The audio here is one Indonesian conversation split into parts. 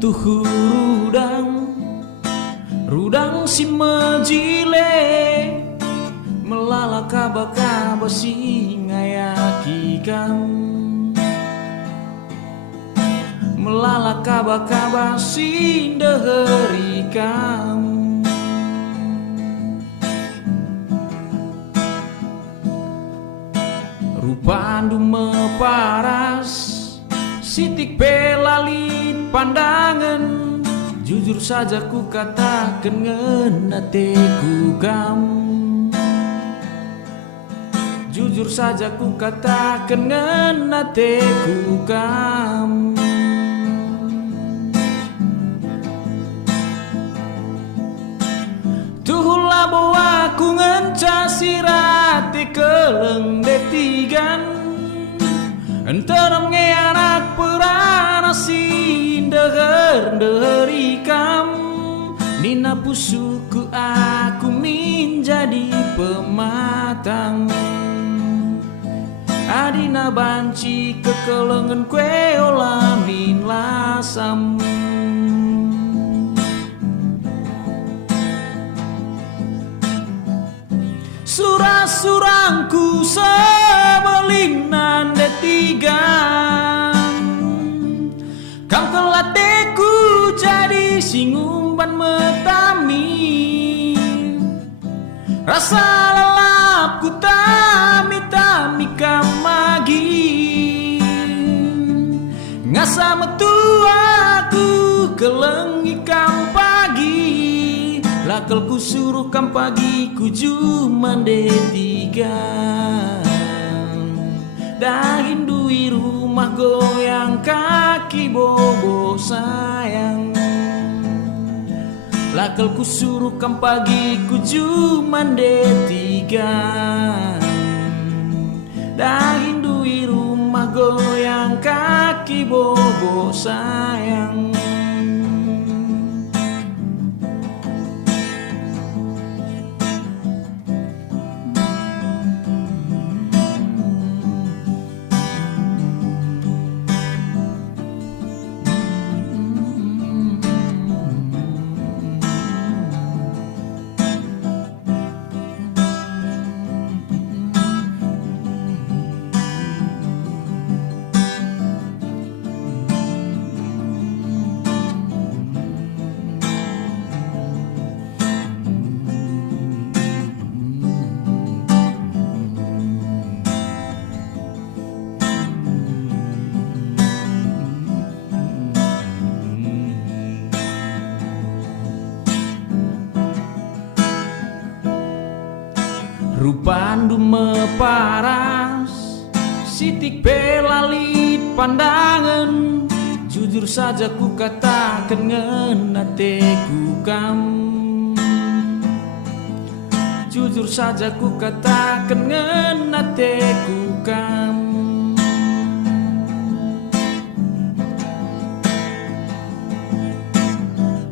tuhu rudang si mejile melala kaba-kaba si ngayakikan, melala kaba-kaba si deherikan. Rupandu meparas sitik pelalit pandangan, jujur saja ku katakan ngenateku kamu, jujur saja ku katakan ngenateku kamu. Tuhulah bawa ku ngencasi rati keleng detigan, enterem nge anak perana si deher-deherikam. Nina pusuku aku menjadi pematang, adina banci kekelengan kue olamin lasam. Surang-surangku sebelinan detigan, kang kelateku jadi singumban metami, rasa lelapku tami-tami kamagi, ngasa metu aku kelengi kam pagi, lakal ku suruh kam pagi ku juman detigan. Dah hindui rumah goyang kaki bobo sayang, lakal ku suruh kam pagi ku juman detigan. Dah hindui rumah goyang kaki bobo sayang. Rupandu meparas sitik pelalit pandangan, jujur saja ku katakan ngenateku kamu, jujur saja ku katakan ngenateku kamu.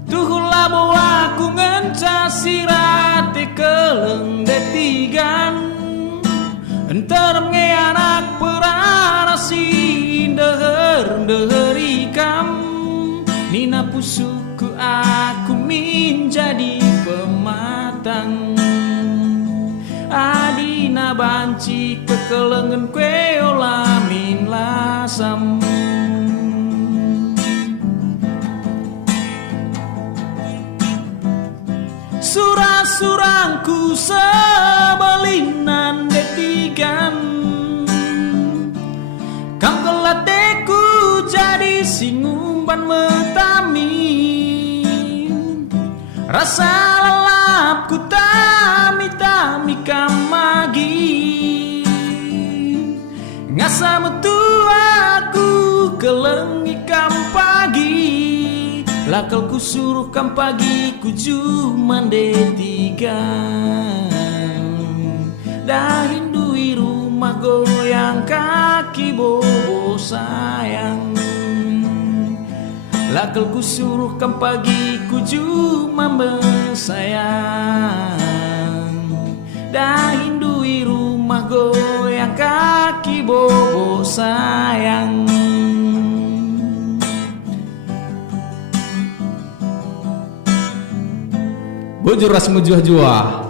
Tuhulah bawa ku ngencasi rati keleng detigan, enterem nge anak perana si deher-deherikam. Nina pusuku aku menjadi pematang, adina banci kekelengan kue olamin lasam. Surang-surangku sebelinan detigan, kang kelateku jadi singumban metami, rasa lelapku tami-tami kamagi, ngasa metu aku kelengi kam pagi, lakal ku suruh kam pagi ku juman detigan. Dah hindui rumah goyang kaki bobo sayang, lakal ku suruh kam pagi ku juman bersayang. Dah hindui rumah goyang kaki bobo sayang. Bujur ras mujuah juah.